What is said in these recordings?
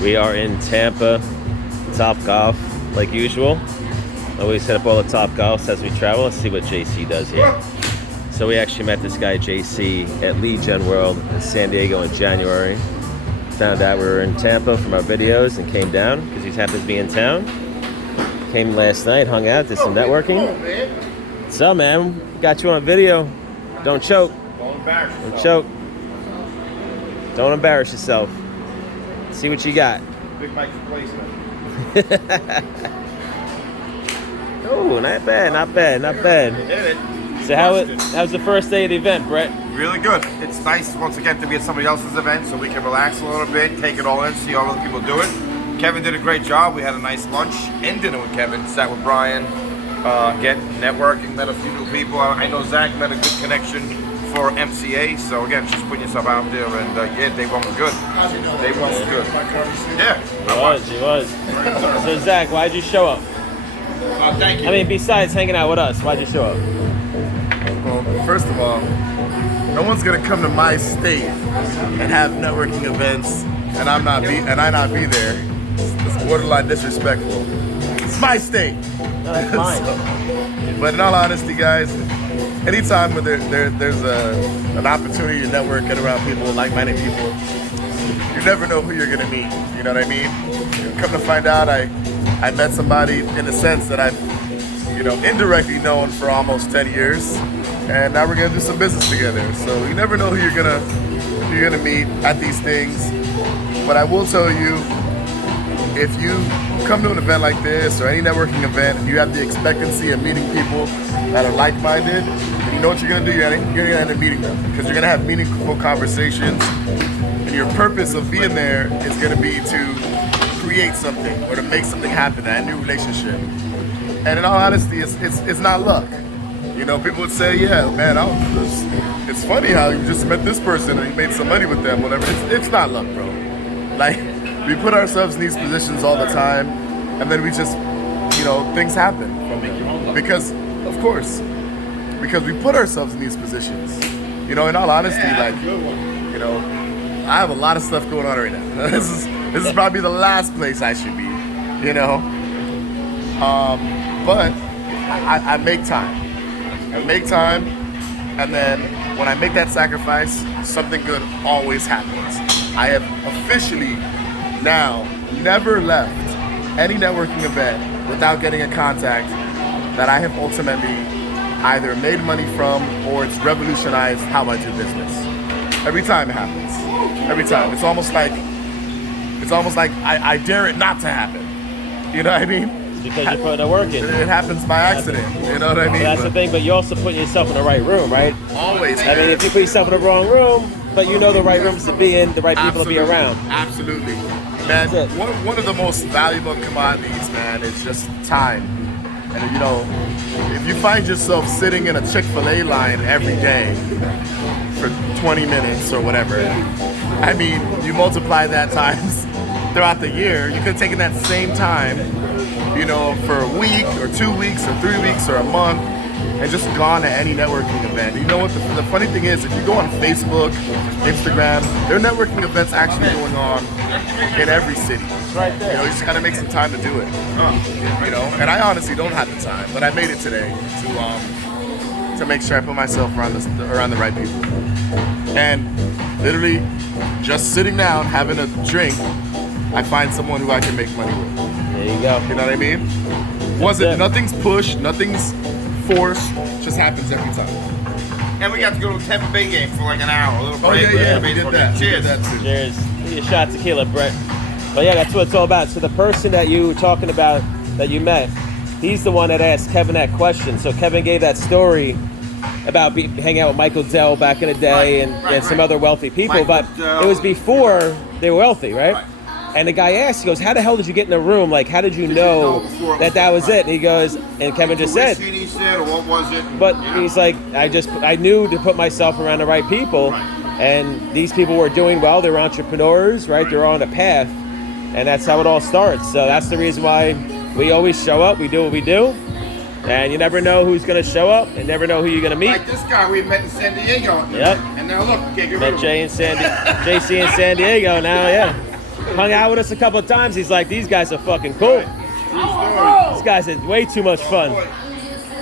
We are in Tampa, Top Golf, like usual. Always hit up all the Top Golfs as we travel. Let's see what JC does here. So we actually met this guy JC at Lead Gen World in San Diego in January. Found out we were in Tampa from our videos and came down because he happens to be in town. Came last night, hung out, did some networking. What's up, man? Got you on video. Don't choke. Don't choke. Don't embarrass yourself. See what you got. Big Mike's replacement. Oh, not bad, not bad, not bad. You did it. So how's the first day of the event, Brett? Really good. It's nice once again to be at somebody else's event so we can relax a little bit, take it all in, see how other people do it. Kevin did a great job. We had a nice lunch and dinner with Kevin. Sat with Brian, get networking, met a few new people. I know Zach met a good connection for MCA. So again, just putting yourself out there, and yeah, day one was good. Day one was good. Yeah, He was. So Zach, why'd you show up? Thank you. I mean, besides hanging out with us, why'd you show up? Well, first of all, no one's gonna come to my state and have networking events and I not be there. It's borderline disrespectful. It's my state. No, that's fine. But in all honesty, guys, anytime when there's an opportunity to network, get around people, like-minded people, you never know who you're gonna meet. You know what I mean? Come to find out, I met somebody in the sense that I've indirectly known for almost 10 years, and now we're gonna do some business together. So you never know who you're gonna meet at these things. But I will tell you, if you come to an event like this or any networking event and you have the expectancy of meeting people that are like-minded, then you know what you're gonna do. You're gonna end up meeting them because you're gonna have meaningful conversations, and your purpose of being there is gonna be to create something or to make something happen, that new relationship. And in all honesty, it's not luck. You know, people would say, yeah, man, it's funny how you just met this person and you made some money with them, whatever. It's not luck, bro. Like, we put ourselves in these positions all the time, and then we just, things happen from them. Because, of course, because we put ourselves in these positions. In all honesty, I have a lot of stuff going on right now. This is probably the last place I should be, But I make time. And then when I make that sacrifice, something good always happens. I have officially now never left any networking event without getting a contact that I have ultimately either made money from or it's revolutionized how I do business. Every time it happens. Every time. It's almost like I dare it not to happen. You know what I mean? Because you put the work in. It happens by accident. You know what I mean? So that's the thing, but you also put yourself in the right room, right? Always. I mean, if you put yourself in the wrong room, but you know the right rooms to be in, the right people to be around. Absolutely. Man, one of the most valuable commodities, man, is just time. And if you find yourself sitting in a Chick-fil-A line every day for 20 minutes or whatever, I mean, you multiply that times throughout the year, you could have taken that same time, for a week or 2 weeks or 3 weeks or a month and just gone to any networking event. You know what the funny thing is, if you go on Facebook, Instagram, there are networking events actually going on in every city. Right there. You just gotta make some time to do it. And I honestly don't have the time, but I made it today to make sure I put myself around the right people. And literally just sitting down, having a drink, I find someone who I can make money with. There you go. You know what I mean? Nothing's pushed, nothing's forced, just happens every time. And we got to go to a Tampa Bay game for like an hour, a little break. Yeah, we did that. Cheers. Cheers. Give you a shot of tequila, Brett. But yeah, that's what it's all about. So the person that you were talking about, that you met, he's the one that asked Kevin that question. So Kevin gave that story about hanging out with Michael Dell back in the day and some other wealthy people, but it was before they were wealthy, right? And the guy asked, he goes, how the hell did you get in the room? Like, how did you know that was it? And he goes, and Kevin just said, he said, or what was it? But he's like, I knew to put myself around the right people. And these people were doing well. They were entrepreneurs, right? They're on a path. And that's how it all starts. So that's the reason why we always show up. We do what we do. And you never know who's going to show up and never know who you're going to meet. Like this guy we met in San Diego. Yep. And now look, can't get rid Met of JC in San Diego now, yeah. hung out with us a couple of times. He's like, these guys are fucking cool. These guys are way too much fun.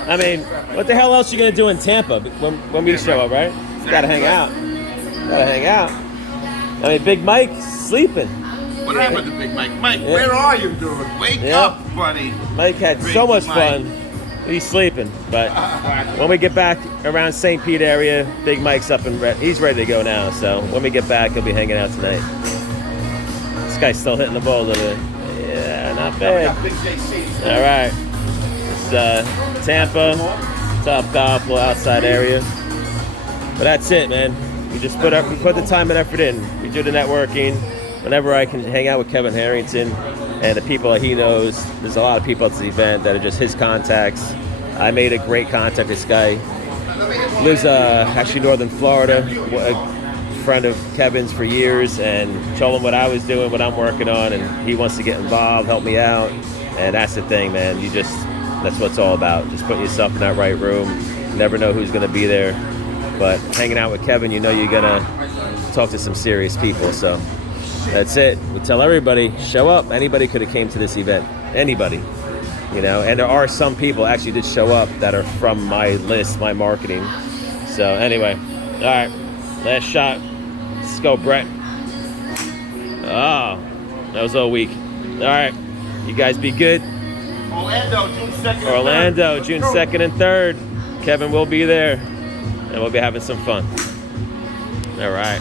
I mean, what the hell else are you gonna do in Tampa when we show up, right? You gotta hang out. Gotta hang out. I mean, Big Mike's sleeping. What happened to Big Mike? Mike, where are you, dude? Wake up, buddy. Mike had so much fun. He's sleeping, but when we get back around St. Pete area, Big Mike's up and he's ready to go now. So when we get back, he'll be hanging out tonight. This guy's still hitting the ball a little bit. Yeah, not bad. Big JC. All right, it's Tampa, Top Golf, little outside area. But that's it, man. We just put the time and effort in. We do the networking. Whenever I can hang out with Kevin Harrington and the people that he knows, there's a lot of people at this event that are just his contacts. I made a great contact. This guy lives actually northern Florida, a friend of Kevin's for years, and told him what I was doing, what I'm working on, and he wants to get involved, help me out. And that's the thing, man. That's what it's all about. Just putting yourself in that right room. You never know who's going to be there. But hanging out with Kevin, you know you're going to talk to some serious people. So that's it. We tell everybody, show up. Anybody could have came to this event. Anybody. You know, and there are some people actually did show up that are from my list, my marketing. So anyway, all right, last shot. Let's go, Brett. Oh, that was all weak. All right, you guys be good. Orlando, June 2nd. Orlando, June 2nd and 3rd. Kevin will be there, and we'll be having some fun. All right.